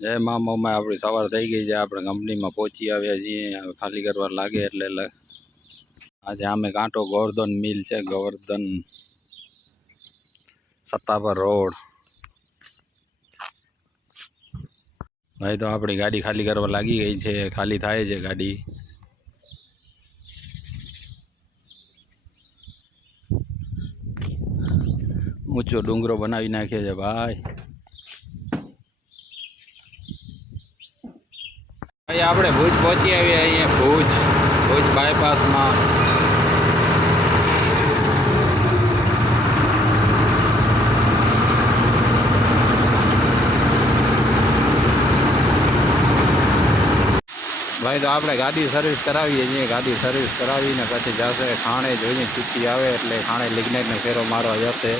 જય મા મોમાં આપણી સવાર થઈ ગઈ છે, આપણે કંપનીમાં પહોંચી આવ્યા છીએ। હવે ખાલી કરવા લાગે એટલે આજે આમે કાંટો ગોવર્ધન મિલ છે, ગોવર્ધન સત્તાપર રોડ। ભાઈ તો આપણી ગાડી ખાલી કરવા લાગી ગઈ છે, ખાલી થાય છે ગાડી। ઊંચો ડુંગરો બનાવી નાખ્યો છે ભાઈ। ભાઈ આપણે ભુજ પહોંચી આવ્યા અહીંયા, ભુજ બાયપાસમાં। ભાઈ તો આપણે ગાડી સર્વિસ કરાવીએ છીએ, ગાડી સર્વિસ કરાવીને પછી જશે ખાણે, જોઈને છૂટી આવે એટલે ખાણે લિગ્નાઇટનો ફેરો મારવા જશે।